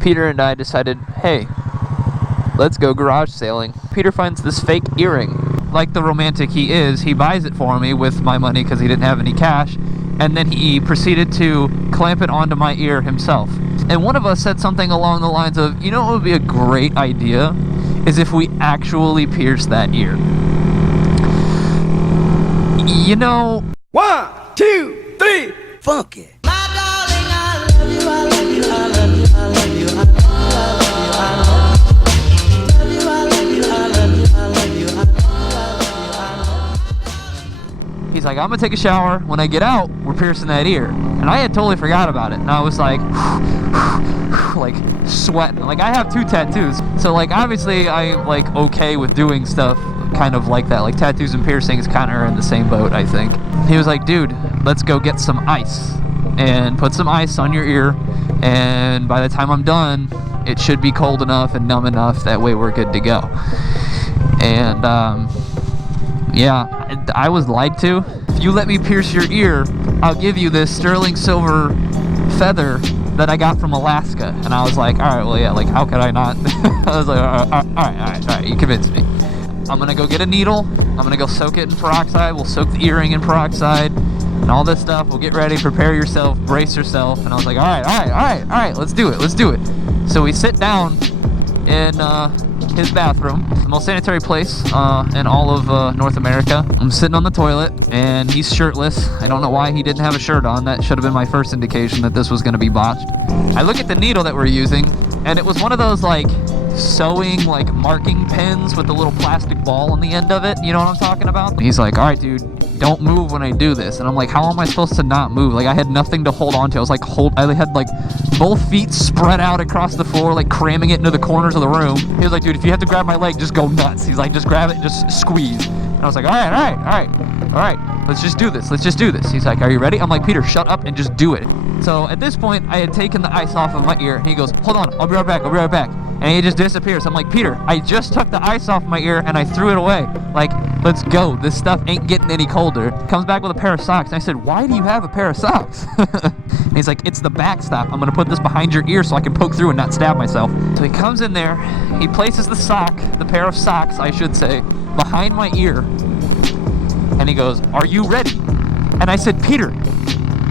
Peter and I decided, hey, let's go garage sailing. Peter finds this fake earring. Like the romantic he is, he buys it for me with my money because he didn't have any cash, and then he proceeded to clamp it onto my ear himself. And one of us said something along the lines of, you know what would be a great idea? Is if we actually pierce that ear. You know... 1, 2, 3, funk it. He's like, I'm gonna take a shower. When I get out, we're piercing that ear. And I had totally forgot about it. And I was like, like sweating. Like, I have 2 tattoos. So like, obviously I'm like okay with doing stuff kind of like that. Like tattoos and piercings kind of are in the same boat, I think. He was like, dude, let's go get some ice and put some ice on your ear. And by the time I'm done, it should be cold enough and numb enough. That way we're good to go. And, yeah, I was lied to. If you let me pierce your ear, I'll give you this sterling silver feather that I got from Alaska. And I was like, all right, well, yeah, like, how could I not? I was like, all right, you convinced me. I'm going to go get a needle. I'm going to go soak it in peroxide. We'll soak the earring in peroxide and all this stuff. We'll get ready, prepare yourself, brace yourself. And I was like, all right, let's do it. So we sit down in, his bathroom, the most sanitary place in all of North America. I'm sitting on the toilet and he's shirtless. I don't know why he didn't have a shirt on. That should have been my first indication that this was going to be botched. I look at the needle that we're using and it was one of those like sewing like marking pens with a little plastic ball on the end of it. You know what I'm talking about? And he's like, all right, dude, don't move when I do this. And I'm like, how am I supposed to not move? Like, I had nothing to hold on to. I was like, I had like both feet spread out across the floor, like cramming it into the corners of the room. He was like, dude, if you have to grab my leg, just go nuts. He's like, just grab it and just squeeze. And I was like, all right, let's just do this. He's like, are you ready? I'm like, Peter, shut up and just do it. So at this point, I had taken the ice off of my ear and he goes, hold on, I'll be right back. And he just disappears. I'm like, Peter, I just took the ice off my ear and I threw it away. Like, let's go. This stuff ain't getting any colder. Comes back with a pair of socks. And I said, why do you have a pair of socks? And he's like, it's the backstop. I'm going to put this behind your ear so I can poke through and not stab myself. So he comes in there. He places the pair of socks, I should say, behind my ear. And he goes, are you ready? And I said, Peter,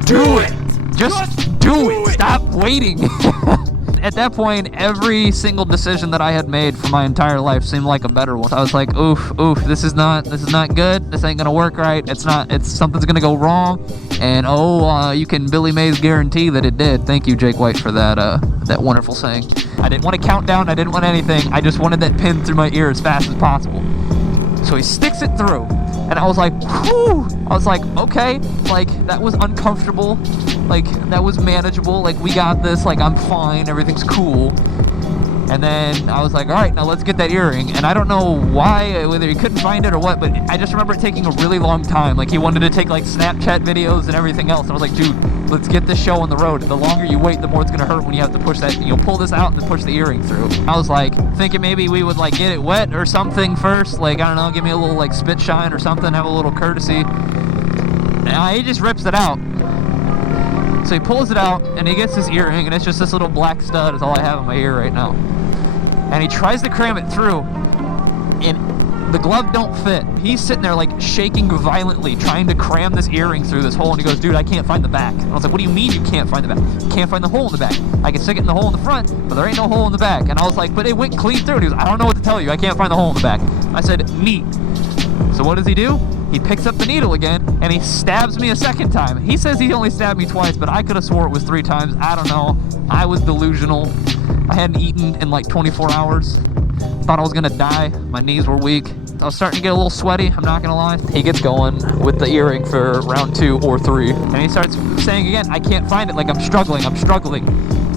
do it. Just do it. Stop waiting. At that point, every single decision that I had made for my entire life seemed like a better one. I was like, oof, this is not good. This ain't gonna work right. Something's gonna go wrong. And you can Billy Mays guarantee that it did. Thank you, Jake White, for that wonderful saying. I didn't want to count down. I didn't want anything. I just wanted that pin through my ear as fast as possible. So he sticks it through. And I was like, whew. I was like, okay, like, that was uncomfortable. Like, that was manageable. Like, we got this. Like, I'm fine. Everything's cool. And then I was like, all right, now let's get that earring. And I don't know why, whether he couldn't find it or what, but I just remember it taking a really long time. Like, he wanted to take, like, Snapchat videos and everything else. And I was like, dude, let's get this show on the road. The longer you wait, the more it's going to hurt when you have to push that, pull this out and then push the earring through. I was like, thinking maybe we would, like, get it wet or something first. Like, I don't know, give me a little, like, spit shine or something, have a little courtesy. And he just rips it out. So he pulls it out, and he gets his earring, and it's just this little black stud is all I have in my ear right now. And he tries to cram it through, and the glove don't fit. He's sitting there, like, shaking violently, trying to cram this earring through this hole, and he goes, dude, I can't find the back. And I was like, what do you mean you can't find the back? You can't find the hole in the back. I can stick it in the hole in the front, but there ain't no hole in the back. And I was like, but it went clean through. And he goes, I don't know what to tell you. I can't find the hole in the back. I said, neat. So what does he do? He picks up the needle again, and he stabs me a second time. He says he only stabbed me twice, but I could have swore it was 3 times. I don't know. I was delusional. I hadn't eaten in like 24 hours. Thought I was gonna die. My knees were weak. I was starting to get a little sweaty, I'm not gonna lie. He gets going with the earring for round 2 or 3. And he starts saying again, I can't find it, like I'm struggling.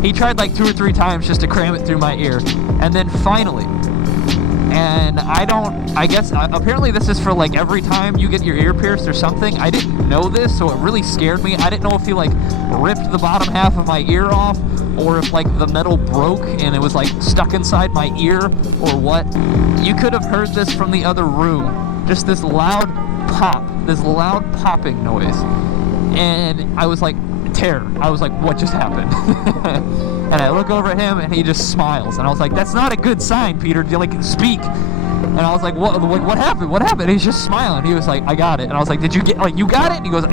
He tried like 2 or 3 times just to cram it through my ear. And then finally, and I guess apparently this is for like every time you get your ear pierced or something. I didn't know this, so it really scared me. I didn't know if he like ripped the bottom half of my ear off, or if like the metal broke and it was like stuck inside my ear, or what. You could have heard this from the other room. Just this loud pop, this loud popping noise. And I was like, terror. I was like, what just happened? And I look over at him, and he just smiles. And I was like, that's not a good sign, Peter. You like speak. And I was like, what happened? What happened? And he's just smiling. He was like, I got it. And I was like, did you get, like, you got it? And he goes,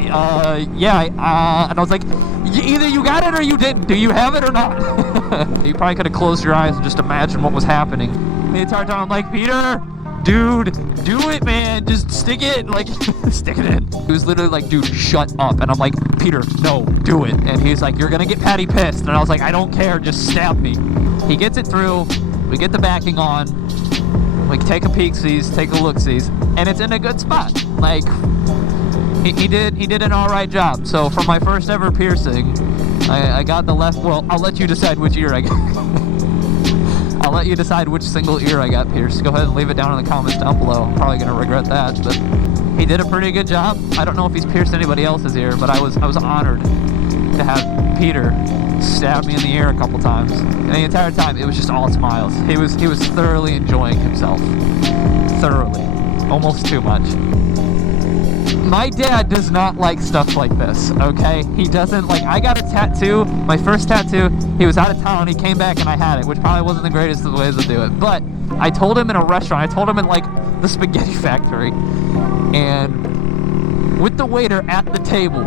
yeah. And I was like, either you got it or you didn't. Do you have it or not? You probably could have closed your eyes and just imagined what was happening. The entire time I'm like, Peter, dude, do it, man. Just stick it, like, stick it in. He was literally like, dude, shut up. And I'm like, Peter, no, do it. And he's like, you're gonna get Patty pissed. And I was like, I don't care, just stab me. He gets it through. We get the backing on. We take a peek-sees, take a look-sees, and it's in a good spot. Like, he did an all right job. So for my first ever piercing, I got the left. Well, I'll let you decide which ear I got. I'll let you decide which single ear I got pierced. Go ahead and leave it down in the comments down below. I'm probably gonna regret that, but he did a pretty good job. I don't know if he's pierced anybody else's ear, but I was honored to have Peter stab me in the ear a couple times. And the entire time, it was just all smiles. He was thoroughly enjoying himself. Thoroughly. Almost too much. My dad does not like stuff like this, okay? He doesn't, like, I got a tattoo, my first tattoo, he was out of town, he came back and I had it, which probably wasn't the greatest of ways to do it. But I told him in a restaurant, I told him in, like, the spaghetti factory, and with the waiter at the table,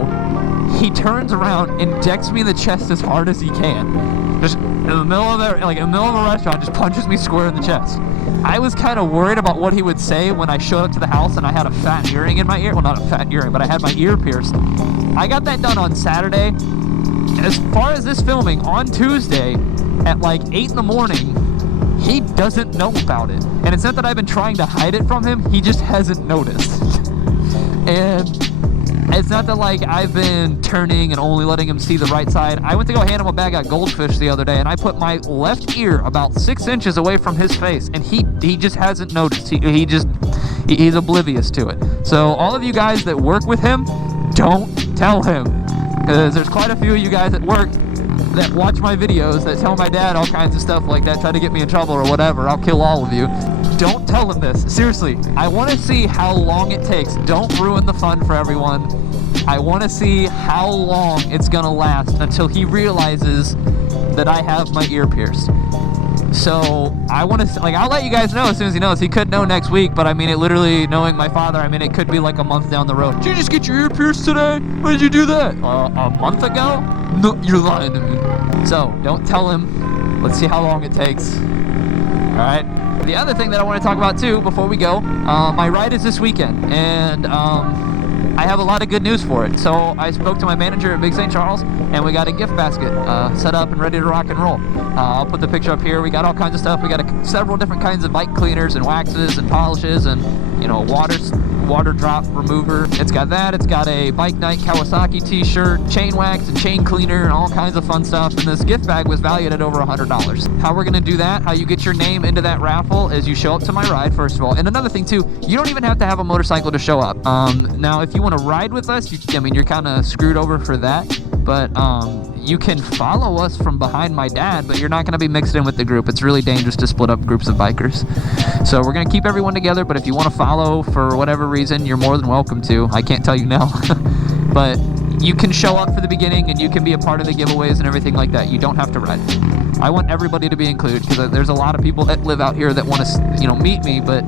he turns around and decks me in the chest as hard as he can. Just in the middle of a restaurant, just punches me square in the chest. I was kind of worried about what he would say when I showed up to the house and I had a fat earring in my ear. Well, not a fat earring, but I had my ear pierced. I got that done on Saturday. As far as this filming, on Tuesday at like 8 in the morning, he doesn't know about it. And it's not that I've been trying to hide it from him, he just hasn't noticed. And it's not that, like, I've been turning and only letting him see the right side. I went to go hand him a bag of goldfish the other day, and I put my left ear about 6 inches away from his face, and he just hasn't noticed. He's oblivious to it. So all of you guys that work with him, don't tell him, because there's quite a few of you guys at work that watch my videos that tell my dad all kinds of stuff like that, try to get me in trouble or whatever. I'll kill all of you. Don't tell him this. Seriously, I want to see how long it takes. Don't ruin the fun for everyone. I want to see how long it's going to last until he realizes that I have my ear pierced. So I want to, like, I'll let you guys know as soon as he knows. He could know next week, but I mean, it literally, knowing my father, I mean, it could be like a month down the road. Did you just get your ear pierced today? When did you do that? A month ago? No, you're lying to me. So don't tell him. Let's see how long it takes. All right. The other thing that I want to talk about too before we go, my ride is this weekend, and I have a lot of good news for it. So I spoke to my manager at Big St. Charles, and we got a gift basket set up and ready to rock and roll. I'll put the picture up here. We got all kinds of stuff. We got several different kinds of bike cleaners and waxes and polishes and, you know, water drop remover. It's got that. It's got a Bike Night Kawasaki t-shirt, chain wax and chain cleaner and all kinds of fun stuff. And this gift bag was valued at over $100. How we're going to do that, how you get your name into that raffle, is you show up to my ride, first of all. And another thing too, you don't even have to have a motorcycle to show up. Now, if you want to ride with us, I mean, you're kind of screwed over for that. But you can follow us from behind my dad, but you're not going to be mixed in with the group. It's really dangerous to split up groups of bikers. So we're going to keep everyone together, but if you want to follow for whatever reason, you're more than welcome to. I can't tell you no. But you can show up for the beginning, and you can be a part of the giveaways and everything like that. You don't have to ride. I want everybody to be included, because there's a lot of people that live out here that want to, you know, meet me, but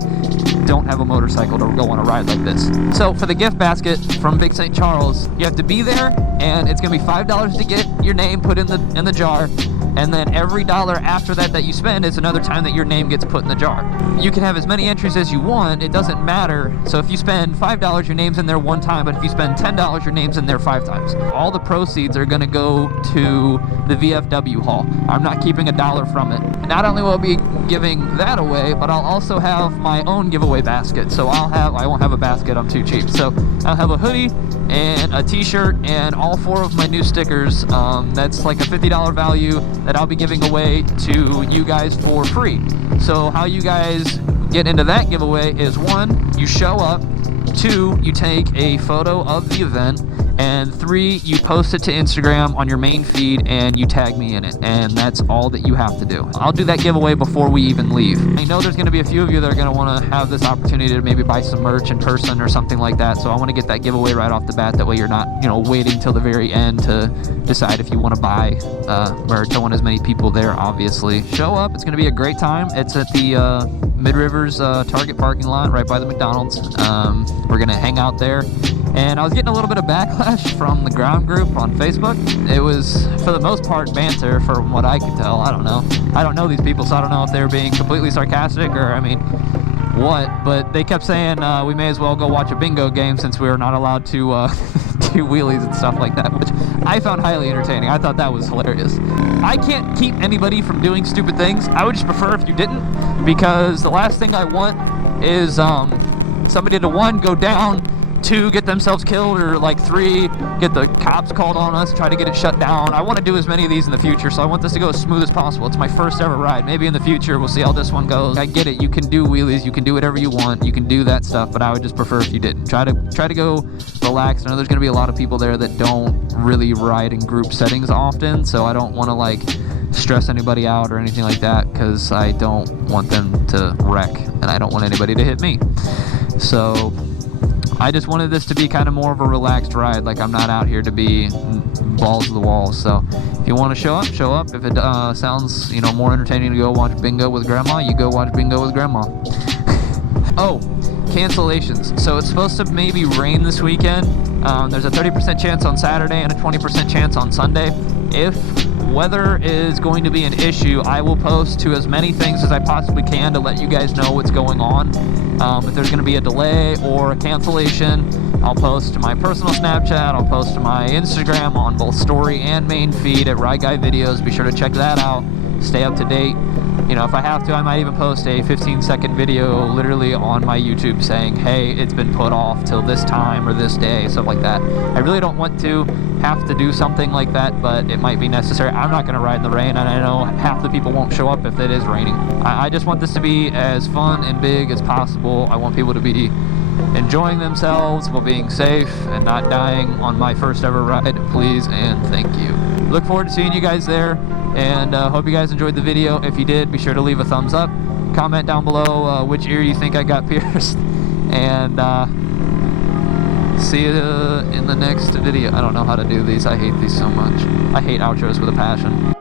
don't have a motorcycle to go on a ride like this. So for the gift basket from Big St. Charles, you have to be there, and it's gonna be $5 to get your name put in the jar, and then every dollar after that you spend is another time that your name gets put in the jar. You can have as many entries as you want, it doesn't matter. So if you spend $5, your name's in there one time, but if you spend $10, your name's in there 5 times. All the proceeds are gonna go to the VFW Hall. I'm not keeping $1 from it. Not only will I be giving that away, but I'll also have my own giveaway basket. So I won't have a basket, I'm too cheap. So I'll have a hoodie and a t-shirt and all 4 of my new stickers. That's like a $50 value that I'll be giving away to you guys for free. So how you guys get into that giveaway is 1, you show up, 2, you take a photo of the event, And 3, you post it to Instagram on your main feed and you tag me in it. And that's all that you have to do. I'll do that giveaway before we even leave. I know there's going to be a few of you that are going to want to have this opportunity to maybe buy some merch in person or something like that. So I want to get that giveaway right off the bat. That way you're not, waiting till the very end to decide if you want to buy merch. I want as many people there, obviously. Show up. It's going to be a great time. It's at the Mid-Rivers Target parking lot right by the McDonald's. We're going to hang out there. And I was getting a little bit of backlash from the ground group on Facebook. It was, for the most part, banter from what I could tell. I don't know. I don't know these people, so I don't know if they were being completely sarcastic or, what. But they kept saying we may as well go watch a bingo game since we were not allowed to do wheelies and stuff like that, which I found highly entertaining. I thought that was hilarious. I can't keep anybody from doing stupid things. I would just prefer if you didn't, because the last thing I want is somebody to, 1, go down, 2, get themselves killed, or 3, get the cops called on us, try to get it shut down. I want to do as many of these in the future, so I want this to go as smooth as possible. It's my first ever ride. Maybe in the future we'll see how this one goes. I get it, you can do wheelies, you can do whatever you want, you can do that stuff, but I would just prefer if you didn't. Try to go relaxed. I know there's going to be a lot of people there that don't really ride in group settings often, so I don't want to stress anybody out or anything like that, because I don't want them to wreck, and I don't want anybody to hit me. So I just wanted this to be kind of more of a relaxed ride. I'm not out here to be balls to the walls. So if you want to show up, show up. If it sounds, more entertaining to go watch bingo with grandma, you go watch bingo with grandma. Oh, cancellations. So it's supposed to maybe rain this weekend. There's a 30% chance on Saturday and a 20% chance on Sunday. If weather is going to be an issue, I will post to as many things as I possibly can to let you guys know what's going on. If there's going to be a delay or a cancellation, I'll post to my personal Snapchat, I'll post to my Instagram on both story and main feed at Ride Guy Videos. Be sure to check that out. Stay up to date. If I have to, I might even post a 15-second video literally on my YouTube saying, hey, it's been put off till this time or this day, stuff like that. I really don't want to have to do something like that, but it might be necessary. I'm not going to ride in the rain, and I know half the people won't show up if it is raining. I just want this to be as fun and big as possible. I want people to be enjoying themselves while being safe and not dying on my first ever ride. Please and thank you. Look forward to seeing you guys there, and hope you guys enjoyed the video. If you did, be sure to leave a thumbs up. Comment down below which ear you think I got pierced, and see you in the next video. I don't know how to do these. I hate these so much. I hate outros with a passion.